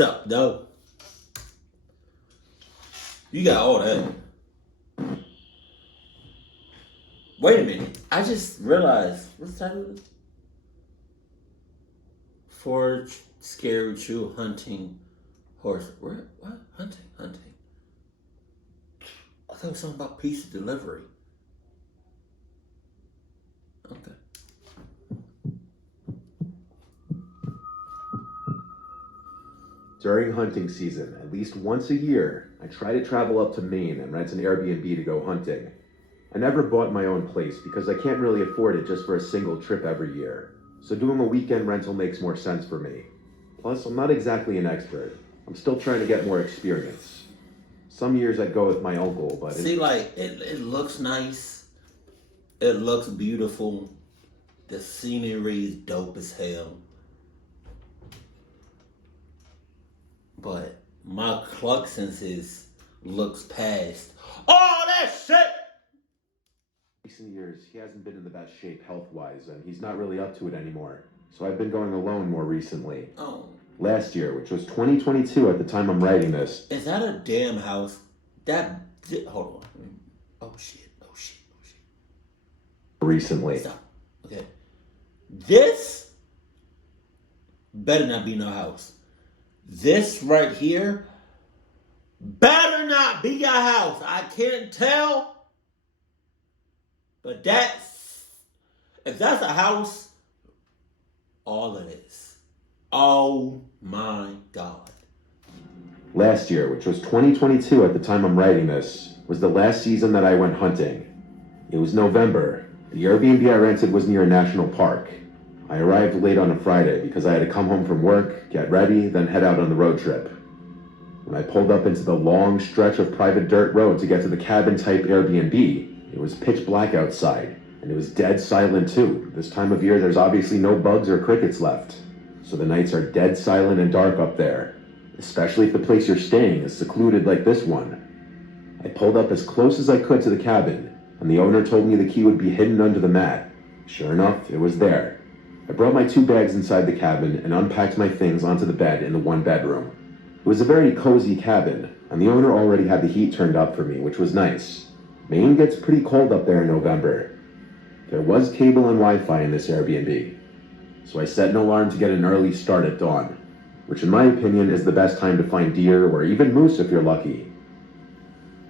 So, no. You got all that. Wait a minute. I just realized. What's the title of this? Forge, Scary, True, Hunting, Horse. Where? What? Hunting. I thought it was something about pizza delivery. Okay. During hunting season, at least once a year, I try to travel up to Maine and rent an Airbnb to go hunting. I never bought my own place because I can't really afford it just for a single trip every year. So doing a weekend rental makes more sense for me. Plus, I'm not exactly an expert. I'm still trying to get more experience. Some years I'd go with my uncle, but... See, like, it looks nice. It looks beautiful. The scenery is dope as hell. But my clock senses looks past all that shit. Recent years, he hasn't been in the best shape health-wise, and he's not really up to it anymore. So I've been going alone more recently. Oh. Last year, which was 2022 at the time I'm writing this. Is that a damn house? Hold on. Oh shit. Recently. Stop. Okay. This better not be no house. This right here better not be your house. I can't tell. But if that's a house, all it is. Oh my God. Last year, which was 2022 at the time I'm writing this, was the last season that I went hunting. It was November. The Airbnb I rented was near a national park. I arrived late on a Friday because I had to come home from work, get ready, then head out on the road trip. When I pulled up into the long stretch of private dirt road to get to the cabin-type Airbnb, it was pitch black outside, and it was dead silent too. This time of year, there's obviously no bugs or crickets left. So the nights are dead silent and dark up there, especially if the place you're staying is secluded like this one. I pulled up as close as I could to the cabin, and the owner told me the key would be hidden under the mat. Sure enough, it was there. I brought my 2 bags inside the cabin and unpacked my things onto the bed in the 1 bedroom. It was a very cozy cabin, and the owner already had the heat turned up for me, which was nice. Maine gets pretty cold up there in November. There was cable and Wi-Fi in this Airbnb, so I set an alarm to get an early start at dawn, which in my opinion is the best time to find deer or even moose if you're lucky.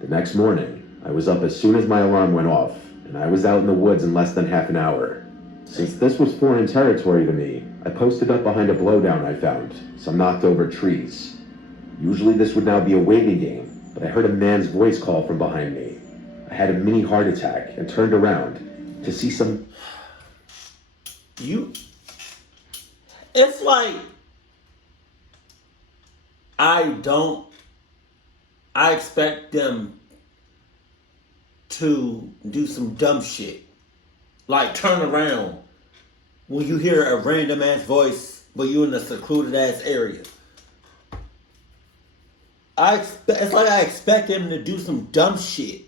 The next morning, I was up as soon as my alarm went off, and I was out in the woods in less than half an hour. Since this was foreign territory to me, I posted up behind a blowdown I found, some knocked over trees. Usually this would now be a waiting game, but I heard a man's voice call from behind me. I had a mini heart attack and turned around to see some... It's like... I expect them to do some dumb shit. Like turn around when you hear a random ass voice, but you in a secluded ass area. It's like I expect them to do some dumb shit.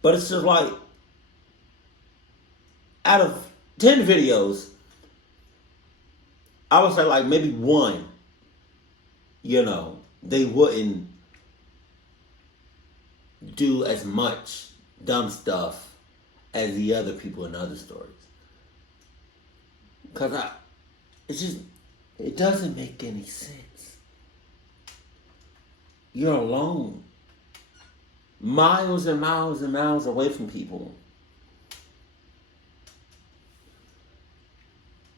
But it's just like, out of 10 videos, I would say like maybe 1, they wouldn't do as much dumb stuff as the other people in other stories. Because it doesn't make any sense. You're alone. Miles and miles and miles away from people.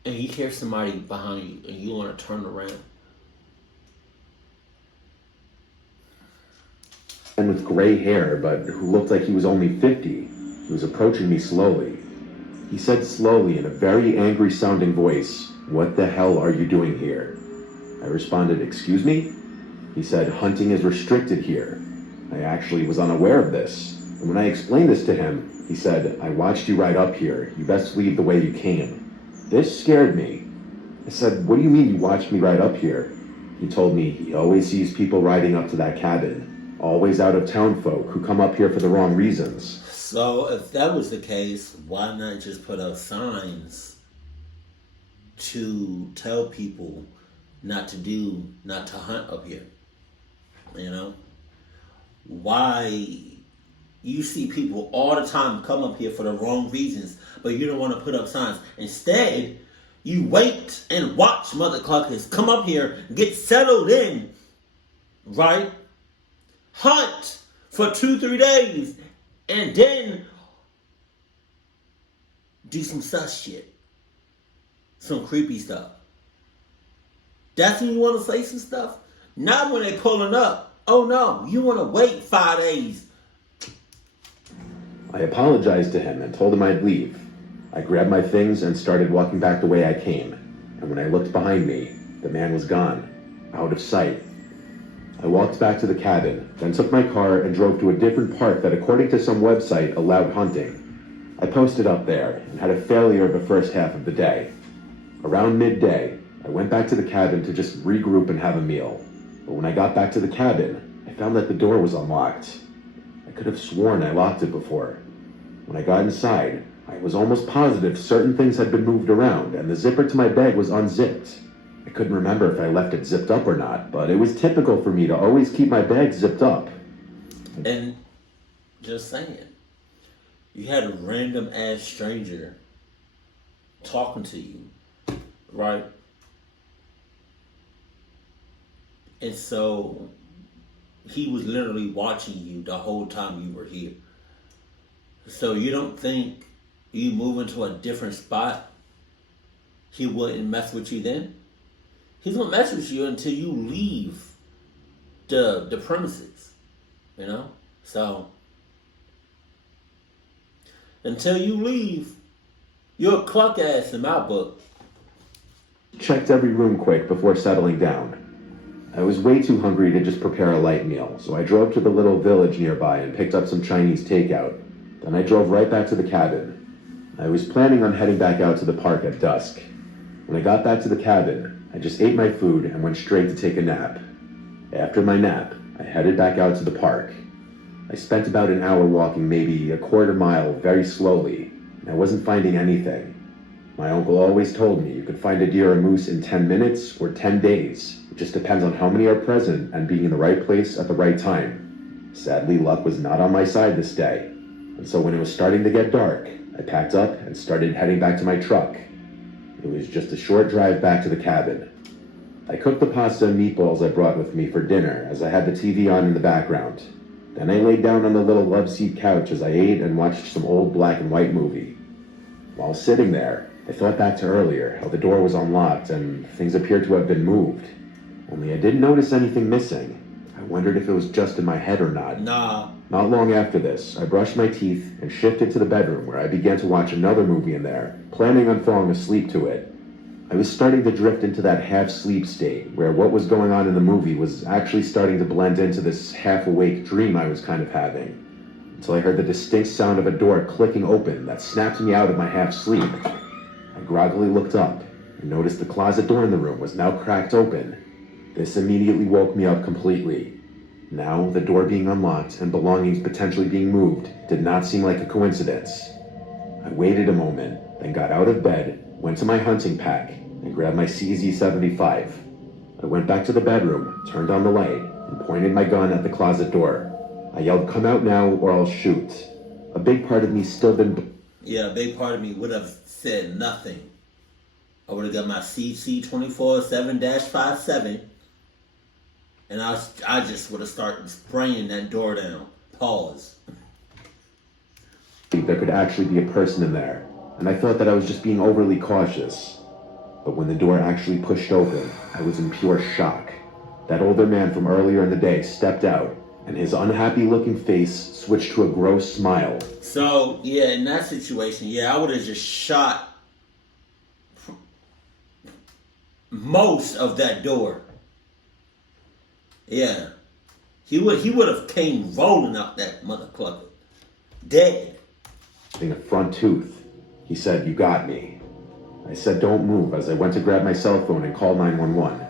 And you hear somebody behind you and you want to turn around. And with gray hair, but who looked like he was only 50. He was approaching me slowly. He said slowly in a very angry-sounding voice, "What the hell are you doing here?" I responded, "Excuse me?" He said, "Hunting is restricted here." I actually was unaware of this. And when I explained this to him, he said, "I watched you ride up here. You best leave the way you came." This scared me. I said, "What do you mean you watched me ride up here?" He told me he always sees people riding up to that cabin. Always out-of-town folk who come up here for the wrong reasons. So if that was the case, why not just put up signs to tell people not to hunt up here. You know? Why you see people all the time come up here for the wrong reasons, but you don't want to put up signs. Instead, you wait and watch mother cluckers come up here, get settled in, right? Hunt for 2-3 days, and then do some sus shit. Some creepy stuff. That's when you want to say some stuff? Not when they pulling up. Oh no, you want to wait 5 days. I apologized to him and told him I'd leave. I grabbed my things and started walking back the way I came. And when I looked behind me, the man was gone, out of sight. I walked back to the cabin, then took my car and drove to a different park that, according to some website, allowed hunting. I posted up there and had a failure of the first half of the day. Around midday, I went back to the cabin to just regroup and have a meal. But when I got back to the cabin, I found that the door was unlocked. I could have sworn I locked it before. When I got inside, I was almost positive certain things had been moved around, and the zipper to my bag was unzipped. I couldn't remember if I left it zipped up or not, but it was typical for me to always keep my bag zipped up. And just saying, you had a random ass stranger talking to you, right? And so he was literally watching you the whole time you were here. So you don't think you move into a different spot, he wouldn't mess with you then? He's gonna mess with you until you leave the premises, you know? So until you leave, you're a cluck ass in my book. Checked every room quick before settling down. I was way too hungry to just prepare a light meal, so I drove to the little village nearby and picked up some Chinese takeout. Then I drove right back to the cabin. I was planning on heading back out to the park at dusk. When I got back to the cabin, I just ate my food and went straight to take a nap. After my nap, I headed back out to the park. I spent about an hour walking maybe a quarter mile very slowly, and I wasn't finding anything. My uncle always told me you could find a deer or moose in 10 minutes or 10 days. It just depends on how many are present and being in the right place at the right time. Sadly, luck was not on my side this day. And so when it was starting to get dark, I packed up and started heading back to my truck. It was just a short drive back to the cabin. I cooked the pasta and meatballs I brought with me for dinner as I had the TV on in the background. Then I laid down on the little love seat couch as I ate and watched some old black and white movie. While sitting there, I thought back to earlier, how the door was unlocked and things appeared to have been moved. Only I didn't notice anything missing. I wondered if it was just in my head or not. Nah. Not long after this, I brushed my teeth and shifted to the bedroom where I began to watch another movie in there, planning on falling asleep to it. I was starting to drift into that half-sleep state, where what was going on in the movie was actually starting to blend into this half-awake dream I was kind of having, until I heard the distinct sound of a door clicking open that snapped me out of my half-sleep. I groggily looked up and noticed the closet door in the room was now cracked open. This immediately woke me up completely. Now, the door being unlocked and belongings potentially being moved did not seem like a coincidence. I waited a moment, then got out of bed, went to my hunting pack, and grabbed my CZ-75. I went back to the bedroom, turned on the light, and pointed my gun at the closet door. I yelled, "Come out now or I'll shoot." A big part of me still didn't... Yeah, a big part of me would have said nothing. I would have got my CC-24 7-57, and I just would have started spraying that door down. Pause. There could actually be a person in there, and I thought that I was just being overly cautious. But when the door actually pushed open, I was in pure shock. That older man from earlier in the day stepped out, and his unhappy-looking face switched to a gross smile. So, yeah, in that situation, yeah, I would have just shot most of that door. Yeah. He would have came rolling up that mother clucker. Dead. In a front tooth. He said, "You got me." I said, "Don't move," as I went to grab my cell phone and call 911.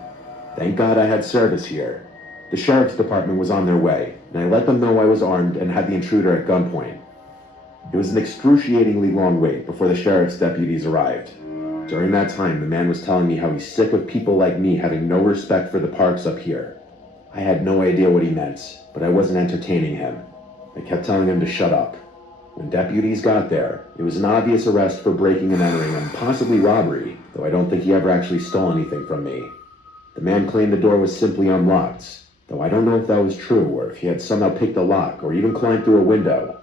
Thank God I had service here. The sheriff's department was on their way, and I let them know I was armed and had the intruder at gunpoint. It was an excruciatingly long wait before the sheriff's deputies arrived. During that time, the man was telling me how he's sick of people like me having no respect for the parks up here. I had no idea what he meant, but I wasn't entertaining him. I kept telling him to shut up. When deputies got there, it was an obvious arrest for breaking and entering and possibly robbery, though I don't think he ever actually stole anything from me. The man claimed the door was simply unlocked, though I don't know if that was true or if he had somehow picked a lock or even climbed through a window.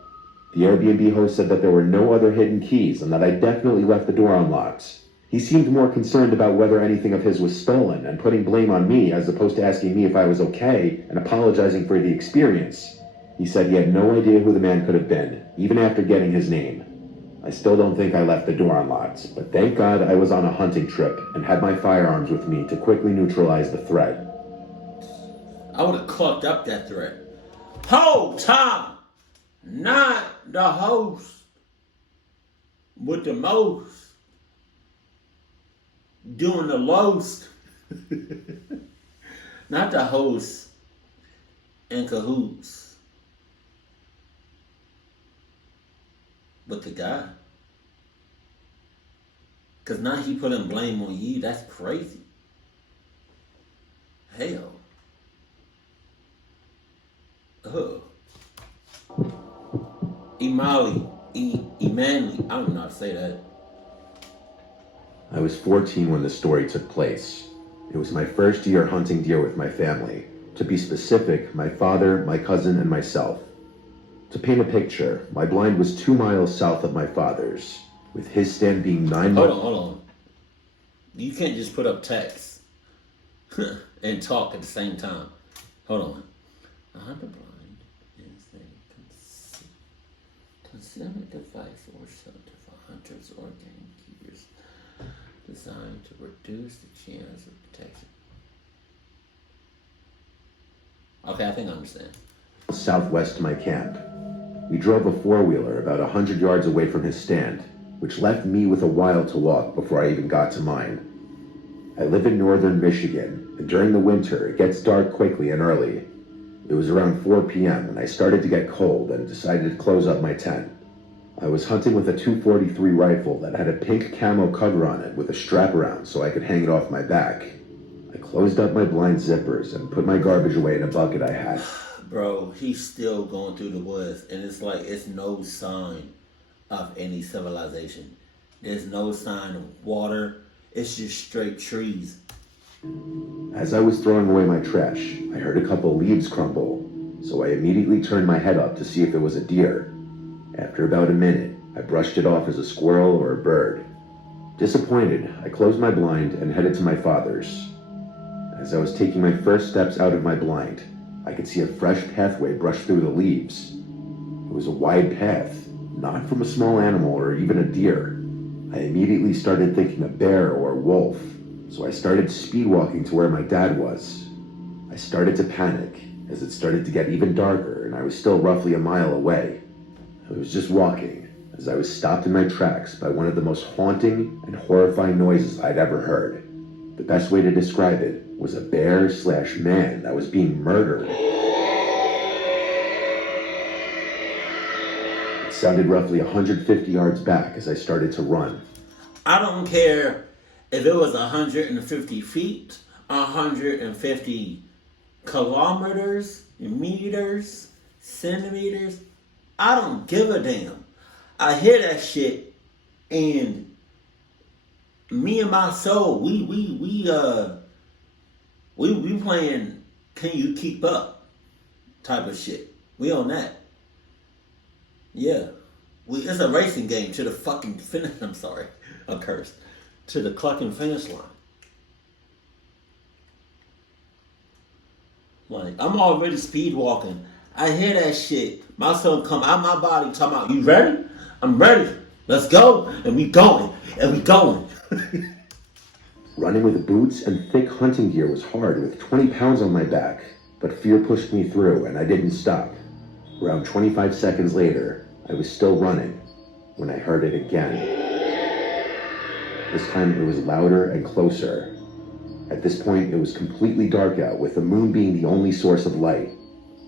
The Airbnb host said that there were no other hidden keys and that I definitely left the door unlocked. He seemed more concerned about whether anything of his was stolen and putting blame on me as opposed to asking me if I was okay and apologizing for the experience. He said he had no idea who the man could have been, even after getting his name. I still don't think I left the door unlocked, but thank God I was on a hunting trip and had my firearms with me to quickly neutralize the threat. I would have clucked up that threat. Ho, Tom! Not the host with the most. Doing the lowest. Not the host in cahoots. But the guy. Because now he putting blame on you. That's crazy. Hell. Emmanuel. I don't know how to say that. I was 14 when the story took place. It was my first year hunting deer with my family. To be specific, my father, my cousin, and myself. To paint a picture, my blind was 2 miles south of my father's, with his stand being 9 miles... Hold on. You can't just put up text and talk at the same time. Hold on. A hunter blind is a concealment device or shelter for hunters or game keepers designed to reduce the chance of protection. Okay, I think I understand. Southwest to my camp. We drove a four-wheeler about 100 yards away from his stand, which left me with a while to walk before I even got to mine. I live in northern Michigan, and during the winter it gets dark quickly and early. It was around 4 p.m. and I started to get cold and decided to close up my tent. I was hunting with a .243 rifle that had a pink camo cover on it with a strap around so I could hang it off my back. I closed up my blind zippers and put my garbage away in a bucket I had. Bro, he's still going through the woods, and it's like it's no sign of any civilization. There's no sign of water. It's just straight trees. As I was throwing away my trash, I heard a couple leaves crumble, so I immediately turned my head up to see if it was a deer. After about a minute, I brushed it off as a squirrel or a bird. Disappointed, I closed my blind and headed to my father's. As I was taking my first steps out of my blind, I could see a fresh pathway brush through the leaves. It was a wide path, not from a small animal or even a deer. I immediately started thinking a bear or a wolf, so I started speed walking to where my dad was. I started to panic as it started to get even darker and I was still roughly a mile away. I was just walking as I was stopped in my tracks by one of the most haunting and horrifying noises I'd ever heard. The best way to describe it was a bear/man that was being murdered. It sounded roughly 150 yards back as I started to run. I don't care if it was 150 feet, 150 kilometers, meters, centimeters. I don't give a damn. I hear that shit, and me and my soul, we playing Can You Keep Up type of shit. We on that. Yeah. It's a racing game to the fucking finish. I'm sorry. A curse. To the clucking finish line. Like, I'm already speed walking. I hear that shit. My son come out my body talking about, you ready? I'm ready. Let's go. And we going. And we going. Running with boots and thick hunting gear was hard with 20 pounds on my back, but fear pushed me through and I didn't stop. Around 25 seconds later, I was still running when I heard it again. This time it was louder and closer. At this point, it was completely dark out, with the moon being the only source of light.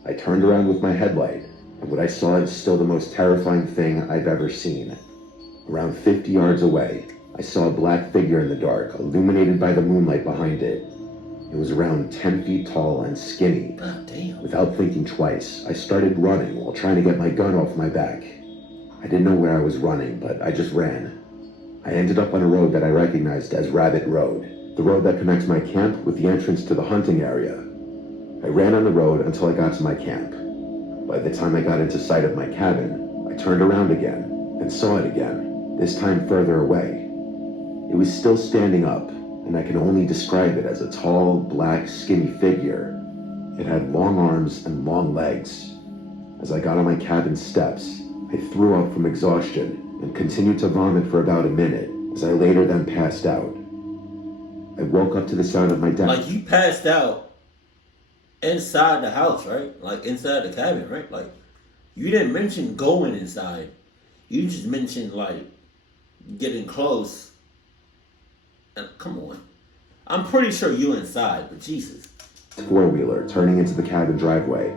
I turned around with my headlight, and what I saw is still the most terrifying thing I've ever seen. Around 50 yards away, I saw a black figure in the dark, illuminated by the moonlight behind it. It was around 10 feet tall and skinny. God damn. Without thinking twice, I started running while trying to get my gun off my back. I didn't know where I was running, but I just ran. I ended up on a road that I recognized as Rabbit Road, the road that connects my camp with the entrance to the hunting area. I ran on the road until I got to my camp. By the time I got into sight of my cabin, I turned around again and saw it again, this time further away. It was still standing up, and I can only describe it as a tall, black, skinny figure. It had long arms and long legs. As I got on my cabin steps, I threw up from exhaustion and continued to vomit for about a minute, as I later then passed out. I woke up to the sound of my dad. Like, you passed out inside the house, right? Like, inside the cabin, right? Like, you didn't mention going inside. You just mentioned, like, getting close. And come on. I'm pretty sure you inside, but Jesus. Four-wheeler turning into the cabin driveway.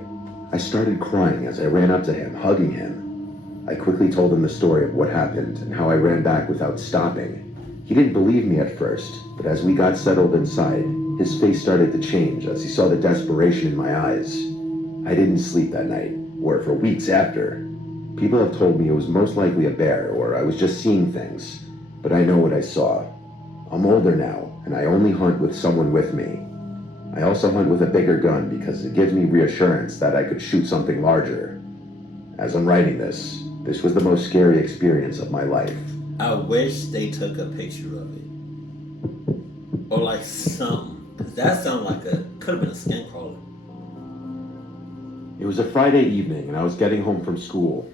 I started crying as I ran up to him, hugging him. I quickly told him the story of what happened and how I ran back without stopping. He didn't believe me at first, but as we got settled inside, his face started to change as he saw the desperation in my eyes. I didn't sleep that night, or for weeks after. People have told me it was most likely a bear, or I was just seeing things, but I know what I saw. I'm older now, and I only hunt with someone with me. I also hunt with a bigger gun because it gives me reassurance that I could shoot something larger. As I'm writing this was the most scary experience of my life. I wish they took a picture of it. Or like something. Because that sounded like could have been a skin crawler. It was a Friday evening and I was getting home from school.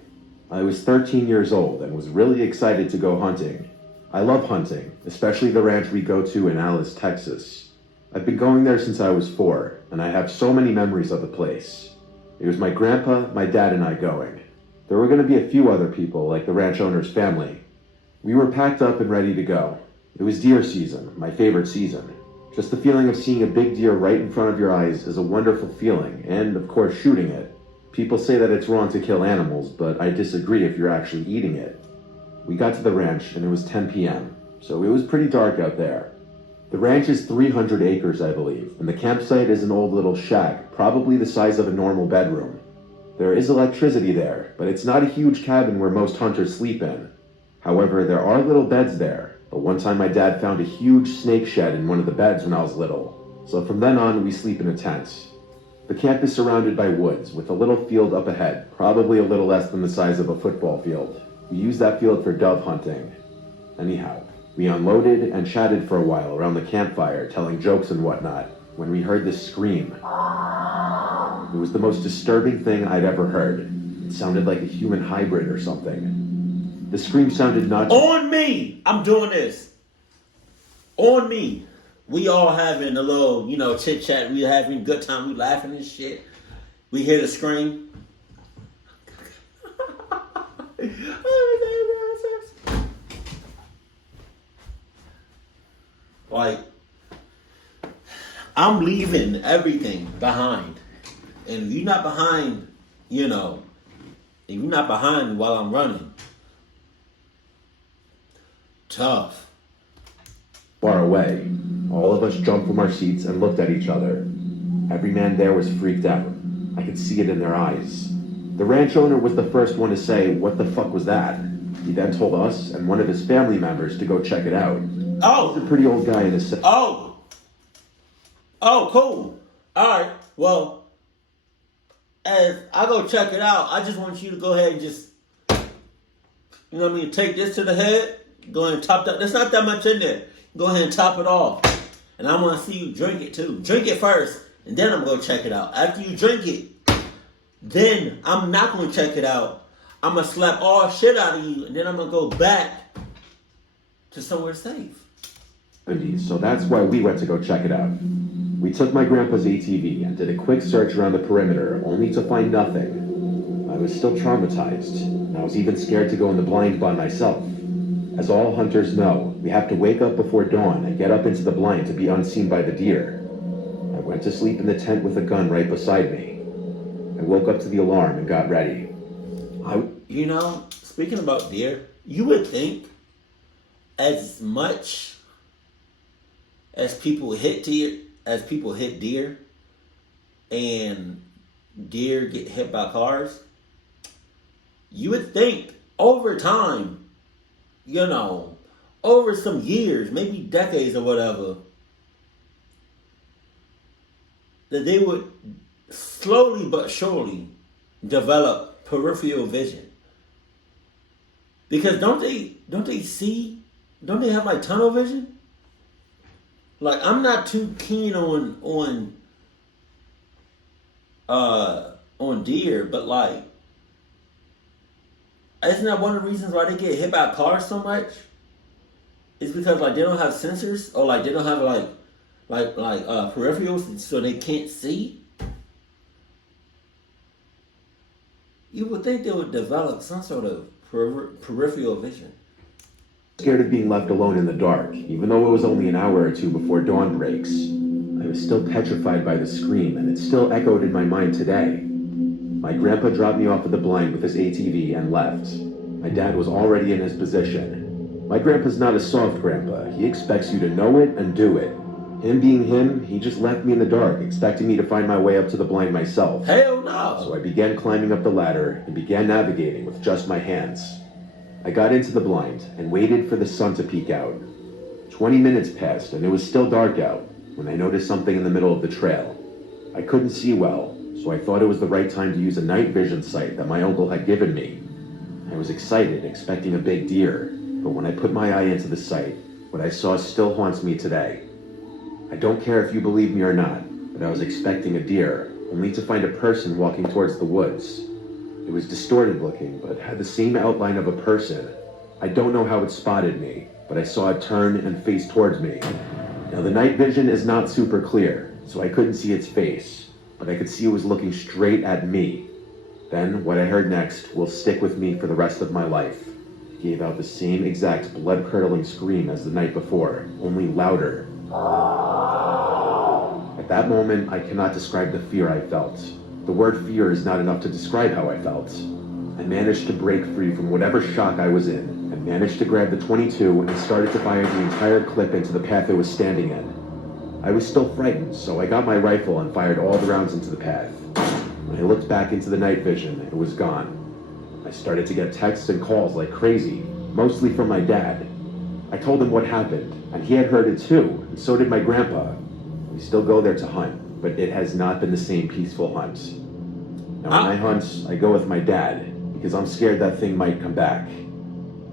I was 13 years old and was really excited to go hunting. I love hunting, especially the ranch we go to in Alice, Texas. I've been going there since I was 4, and I have so many memories of the place. It was my grandpa, my dad, and I going. There were going to be a few other people, like the ranch owner's family. We were packed up and ready to go. It was deer season, my favorite season. Just the feeling of seeing a big deer right in front of your eyes is a wonderful feeling, and of course shooting it. People say that it's wrong to kill animals, but I disagree if you're actually eating it. We got to the ranch and it was 10 p.m., so it was pretty dark out there. The ranch is 300 acres, I believe, and the campsite is an old little shack, probably the size of a normal bedroom. There is electricity there, but it's not a huge cabin where most hunters sleep in. However, there are little beds there, but one time my dad found a huge snake shed in one of the beds when I was little, so from then on we sleep in a tent. The camp is surrounded by woods, with a little field up ahead, probably a little less than the size of a football field. We use that field for dove hunting. Anyhow, we unloaded and chatted for a while around the campfire, telling jokes and whatnot, when we heard this scream. It was the most disturbing thing I'd ever heard. It sounded like a human hybrid or something. The scream sounded not... On me! I'm doing this. On me. We all having a little, chit-chat. We having a good time. We laughing and shit. We hear the scream. Like, I'm leaving everything behind. And if you're not behind, if you're not behind while I'm running, tough. Far away, all of us jumped from our seats and looked at each other. Every man there was freaked out. I could see it in their eyes. The ranch owner was the first one to say, "What the fuck was that?" He then told us and one of his family members to go check it out. Oh! He's a pretty old guy in his... Oh, cool. Alright, well, as I go check it out, I just want you to go ahead and just, take this to the head, go ahead and top that. There's not that much in there. Go ahead and top it off. And I want to see you drink it too. Drink it first, and then I'm going to check it out. After you drink it, then I'm not going to check it out. I'm going to slap all shit out of you, and then I'm going to go back to somewhere safe. So that's why we went to go check it out. We took my grandpa's ATV and did a quick search around the perimeter, only to find nothing. I was still traumatized, and I was even scared to go in the blind by myself. As all hunters know, we have to wake up before dawn and get up into the blind to be unseen by the deer. I went to sleep in the tent with a gun right beside me. I woke up to the alarm and got ready. Speaking about deer, you would think as much as people hit deer, and deer get hit by cars, you would think over time, over some years, maybe decades or whatever, that they would slowly but surely develop peripheral vision. Because don't they have like tunnel vision? Like, I'm not too keen on deer, but like, isn't that one of the reasons why they get hit by cars so much? It's because like they don't have sensors, or like they don't have peripherals, so they can't see. You would think they would develop some sort of peripheral vision. Scared of being left alone in the dark, even though it was only an hour or two before dawn breaks. I was still petrified by the scream, and it still echoed in my mind today. My grandpa dropped me off at the blind with his ATV and left. My dad was already in his position. My grandpa's not a soft grandpa. He expects you to know it and do it. Him being him, he just left me in the dark, expecting me to find my way up to the blind myself. Hell no! So I began climbing up the ladder and began navigating with just my hands. I got into the blind and waited for the sun to peek out. 20 minutes passed and it was still dark out when I noticed something in the middle of the trail. I couldn't see well, so I thought it was the right time to use a night vision sight that my uncle had given me. I was excited, expecting a big deer, but when I put my eye into the sight, what I saw still haunts me today. I don't care if you believe me or not, but I was expecting a deer, only to find a person walking towards the woods. It was distorted looking, but had the same outline of a person. I don't know how it spotted me, but I saw it turn and face towards me. Now the night vision is not super clear, so I couldn't see its face, but I could see it was looking straight at me. Then what I heard next will stick with me for the rest of my life. It gave out the same exact blood-curdling scream as the night before, only louder. At that moment, I cannot describe the fear I felt. The word fear is not enough to describe how I felt. I managed to break free from whatever shock I was in, and managed to grab the .22 and started to fire the entire clip into the path it was standing in. I was still frightened, so I got my rifle and fired all the rounds into the path. When I looked back into the night vision, it was gone. I started to get texts and calls like crazy, mostly from my dad. I told him what happened, and he had heard it too, and so did my grandpa. We still go there to hunt, but it has not been the same peaceful hunt. Now when I hunt, I go with my dad, because I'm scared that thing might come back.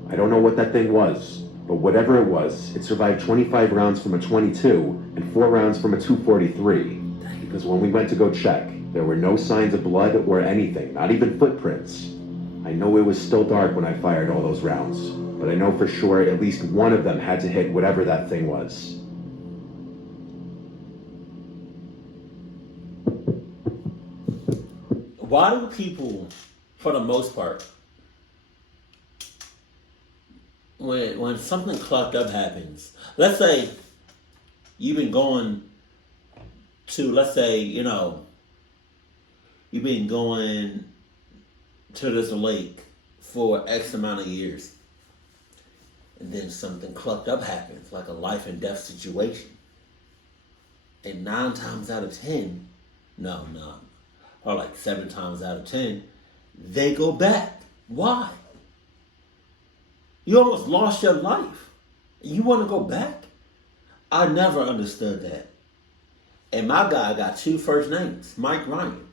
I don't know what that thing was, but whatever it was, it survived 25 rounds from a .22 and 4 rounds from a .243. Because when we went to go check, there were no signs of blood or anything, not even footprints. I know it was still dark when I fired all those rounds, but I know for sure at least one of them had to hit whatever that thing was. Why do people, for the most part, when something clucked up happens, let's say you've been going to, you've been going to this lake for X amount of years, and then something clucked up happens, like a life and death situation. And 9 times out of 10, or like 7 times out of 10, they go back. Why? You almost lost your life. You want to go back? I never understood that. And my guy got 2 first names, Mike Ryan.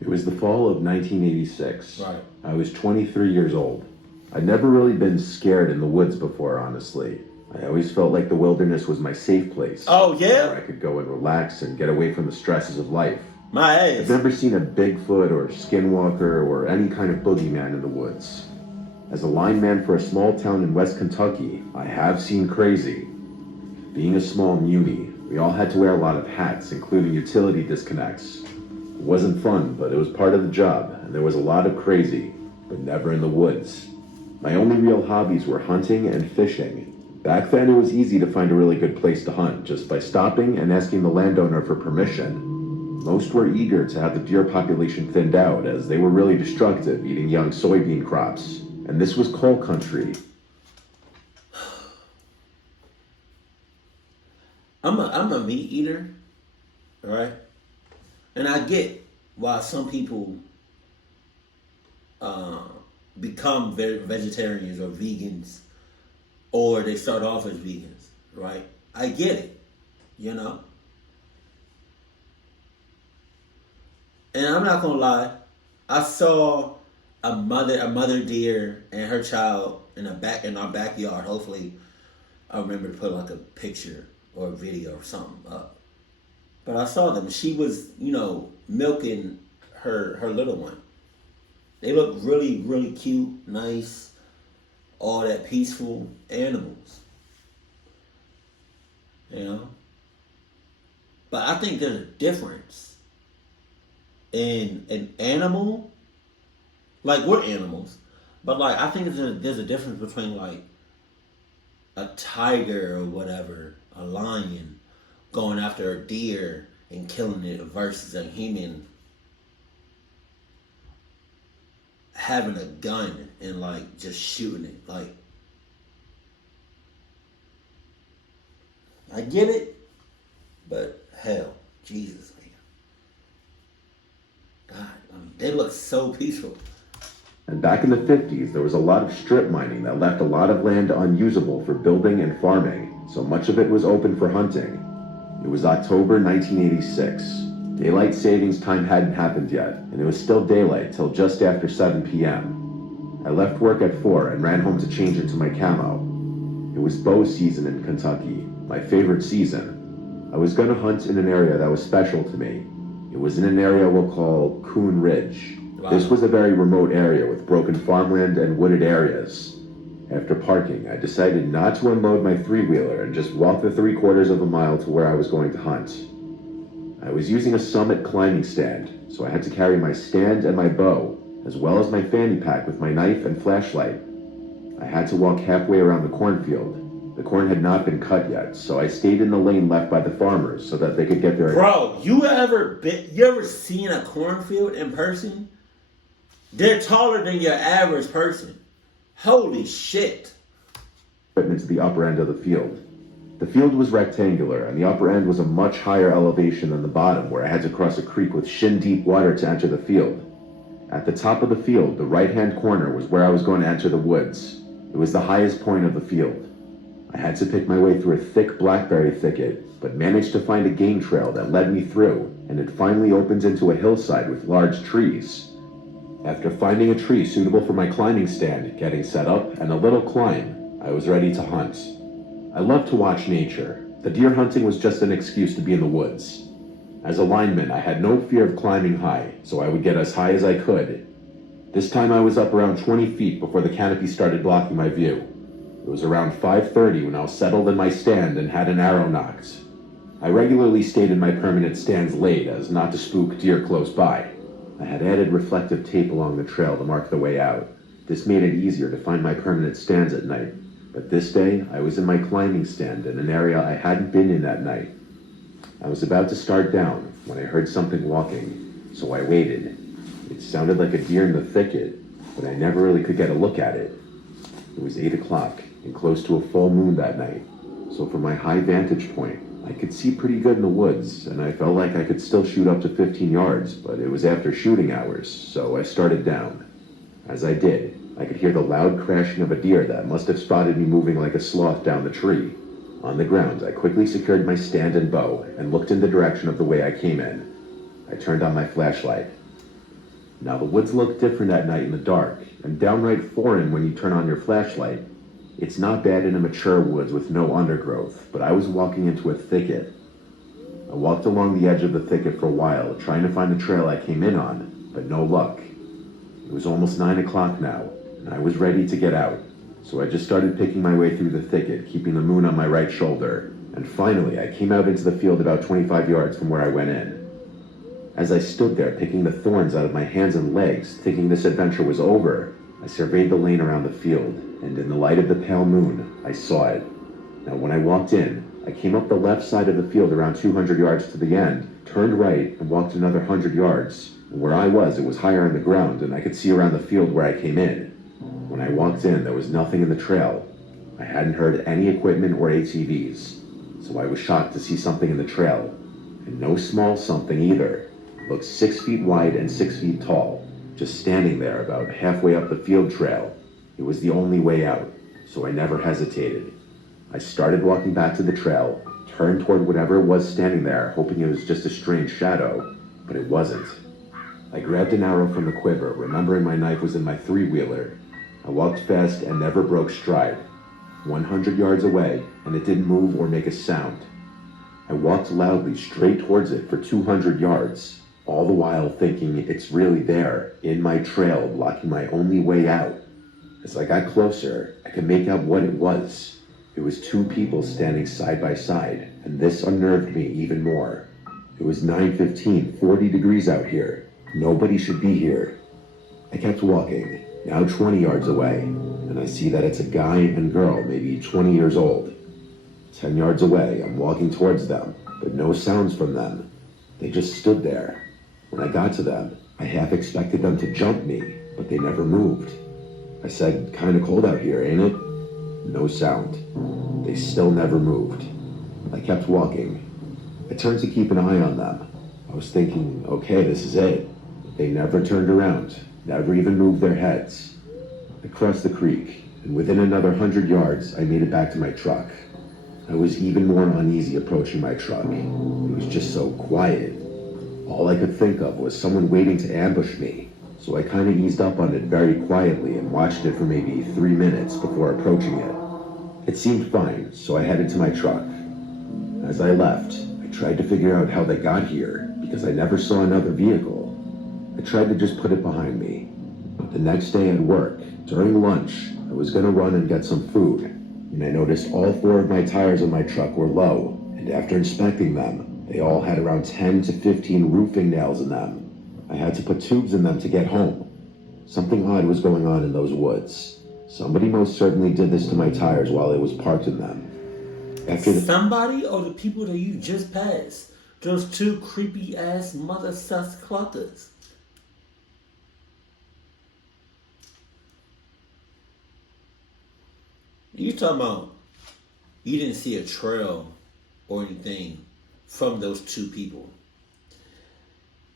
It was the fall of 1986. Right. I was 23 years old. I'd never really been scared in the woods before, honestly. I always felt like the wilderness was my safe place. Oh, yeah? Where I could go and relax and get away from the stresses of life. My ass. I've never seen a Bigfoot or skinwalker or any kind of boogeyman in the woods. As a lineman for a small town in West Kentucky, I have seen crazy. Being a small munie, we all had to wear a lot of hats, including utility disconnects. It wasn't fun, but it was part of the job, and there was a lot of crazy, but never in the woods. My only real hobbies were hunting and fishing. Back then, it was easy to find a really good place to hunt just by stopping and asking the landowner for permission. Most were eager to have the deer population thinned out, as they were really destructive, eating young soybean crops. And this was coal country. I'm a meat eater, right? And I get why some people become vegetarians or vegans, or they start off as vegans, right? I get it, you know. And I'm not gonna lie, I saw a mother deer and her child in our backyard. Hopefully, I remember to put like a picture or a video or something up. But I saw them. She was, milking her little one. They look really, really cute, nice, all that peaceful animals. You know? But I think there's a difference in an animal. Like, we're animals. But, like, I think there's a difference between, like, a tiger or whatever, a lion, going after a deer and killing it versus a human having a gun and like just shooting it. Like, I get it, but hell, Jesus, man. God, they look so peaceful. And back in the 50s, there was a lot of strip mining that left a lot of land unusable for building and farming, so much of it was open for hunting. It was October 1986. Daylight savings time hadn't happened yet, and it was still daylight till just after 7 p.m. I left work at 4 and ran home to change into my camo. It was bow season in Kentucky, my favorite season. I was going to hunt in an area that was special to me. It was in an area we'll call Coon Ridge. Wow. This was a very remote area with broken farmland and wooded areas. After parking, I decided not to unload my three-wheeler and just walk the 3/4 of a mile to where I was going to hunt. I was using a Summit climbing stand, so I had to carry my stand and my bow, as well as my fanny pack with my knife and flashlight. I had to walk halfway around the cornfield. The corn had not been cut yet, so I stayed in the lane left by the farmers so that they could get their... Bro, you ever seen a cornfield in person? They're taller than your average person. Holy shit. ...equipment to the upper end of the field. The field was rectangular, and the upper end was a much higher elevation than the bottom, where I had to cross a creek with shin-deep water to enter the field. At the top of the field, the right-hand corner was where I was going to enter the woods. It was the highest point of the field. I had to pick my way through a thick blackberry thicket, but managed to find a game trail that led me through, and it finally opens into a hillside with large trees. After finding a tree suitable for my climbing stand, getting set up, and a little climb, I was ready to hunt. I love to watch nature. The deer hunting was just an excuse to be in the woods. As a lineman, I had no fear of climbing high, so I would get as high as I could. This time I was up around 20 feet before the canopy started blocking my view. It was around 5:30 when I was settled in my stand and had an arrow nocked. I regularly stayed in my permanent stands late as not to spook deer close by. I had added reflective tape along the trail to mark the way out. This made it easier to find my permanent stands at night. But this day, I was in my climbing stand in an area I hadn't been in that night. I was about to start down when I heard something walking, so I waited. It sounded like a deer in the thicket, but I never really could get a look at it. It was 8 o'clock and close to a full moon that night, so from my high vantage point, I could see pretty good in the woods, and I felt like I could still shoot up to 15 yards, but it was after shooting hours, so I started down. As I did, I could hear the loud crashing of a deer that must have spotted me moving like a sloth down the tree. On the ground, I quickly secured my stand and bow and looked in the direction of the way I came in. I turned on my flashlight. Now the woods look different at night in the dark, and downright foreign when you turn on your flashlight. It's not bad in a mature woods with no undergrowth, but I was walking into a thicket. I walked along the edge of the thicket for a while, trying to find the trail I came in on, but no luck. It was almost 9 o'clock now, and I was ready to get out, so I just started picking my way through the thicket, keeping the moon on my right shoulder, and finally I came out into the field about 25 yards from where I went in. As I stood there picking the thorns out of my hands and legs, thinking this adventure was over, I surveyed the lane around the field, and in the light of the pale moon, I saw it. Now when I walked in, I came up the left side of the field around 200 yards to the end, turned right, and walked another 100 yards. Where I was, it was higher on the ground, and I could see around the field where I came in. When I walked in, there was nothing in the trail. I hadn't heard any equipment or ATVs, so I was shocked to see something in the trail. And no small something either. It looked 6 feet wide and 6 feet tall, just standing there about halfway up the field trail. It was the only way out, so I never hesitated. I started walking back to the trail, turned toward whatever it was standing there, hoping it was just a strange shadow, but it wasn't. I grabbed an arrow from the quiver, remembering my knife was in my three-wheeler. I walked fast and never broke stride. 100 yards away, and it didn't move or make a sound. I walked loudly straight towards it for 200 yards, all the while thinking it's really there, in my trail, blocking my only way out. As I got closer, I could make out what it was. It was two people standing side by side, and this unnerved me even more. It was 9:15, 40 degrees out here. Nobody should be here. I kept walking, now 20 yards away, and I see that it's a guy and girl, maybe 20 years old. 10 yards away, I'm walking towards them, but no sounds from them. They just stood there. When I got to them, I half expected them to jump me, but they never moved. I said, "Kinda cold out here, ain't it?" No sound. They still never moved. I kept walking. I turned to keep an eye on them. I was thinking, okay, this is it. They never turned around, never even moved their heads. I crossed the creek, and within another 100 yards, I made it back to my truck. I was even more uneasy approaching my truck. It was just so quiet. All I could think of was someone waiting to ambush me, so I kind of eased up on it very quietly and watched it for maybe 3 minutes before approaching it. It seemed fine, so I headed to my truck. As I left, I tried to figure out how they got here, because I never saw another vehicle. I tried to just put it behind me. But the next day at work, during lunch, I was gonna run and get some food, and I noticed all 4 of my tires on my truck were low, and after inspecting them, they all had around 10 to 15 roofing nails in them. I had to put tubes in them to get home. Something odd was going on in those woods. Somebody most certainly did this to my tires while I was parked in them. Somebody or the people that you just passed? Those two creepy ass mother sus cluckers. You talking about you didn't see a trail or anything from those two people.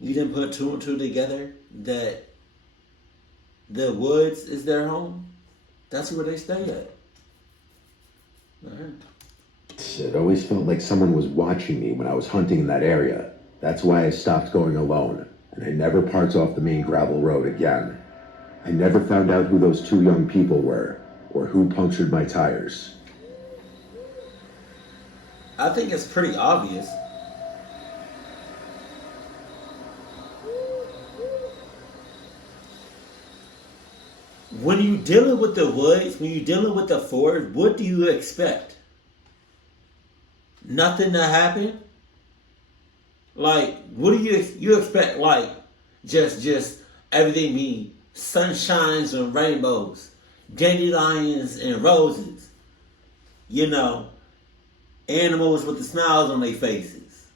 You didn't put 2 and 2 together that the woods is their home? That's where they stay at. Alright. It always felt like someone was watching me when I was hunting in that area. That's why I stopped going alone, and I never parked off the main gravel road again. I never found out who those 2 young people were, or who punctured my tires. I think it's pretty obvious. When you're dealing with the woods, when you're dealing with the forest, what do you expect? Nothing to happen? Like, what do you expect? Like, just everything be sunshines and rainbows, dandelions and roses. You know, animals with the smiles on their faces.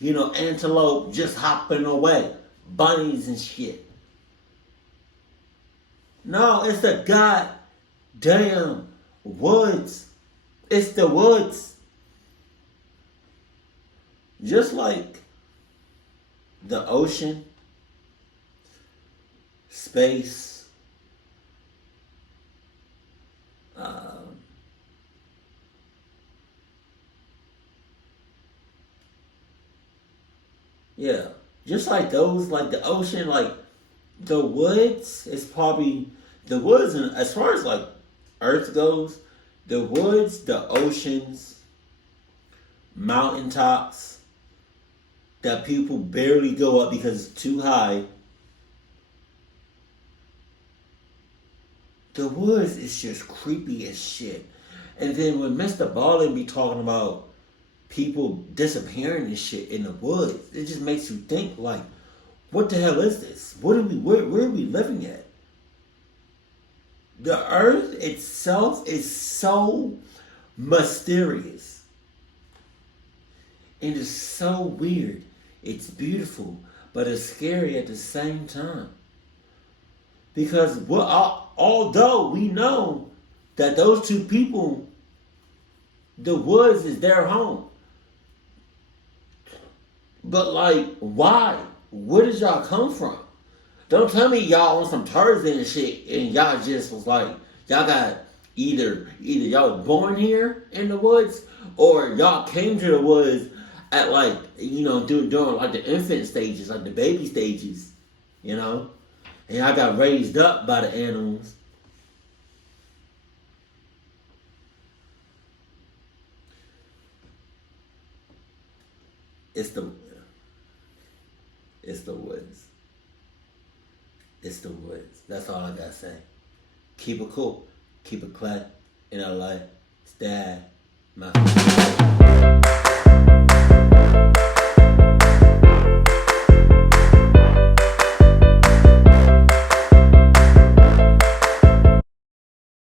You know, antelope just hopping away, bunnies and shit. No, it's the goddamn woods. It's the woods. Just like the ocean, space, yeah, just like those, like the ocean, like the woods is probably the woods, and as far as like Earth goes, the woods, the oceans, mountaintops that people barely go up because it's too high. The woods is just creepy as shit. And then when Mr. Ballin be talking about people disappearing and shit in the woods, it just makes you think like, what the hell is this? Where are we living at? The earth itself is so mysterious. And it's so weird. It's beautiful, but it's scary at the same time. Because although we know that those two people, the woods is their home. But like, why? Where did y'all come from? Don't tell me y'all on some Tarzan shit and y'all just was like, y'all got either y'all was born here in the woods or y'all came to the woods at like, during like the infant stages, like the baby stages, and I got raised up by the animals. It's the woods. It's the woods. That's all I gotta say. Keep it cool. Keep it clap. In LA. Stay my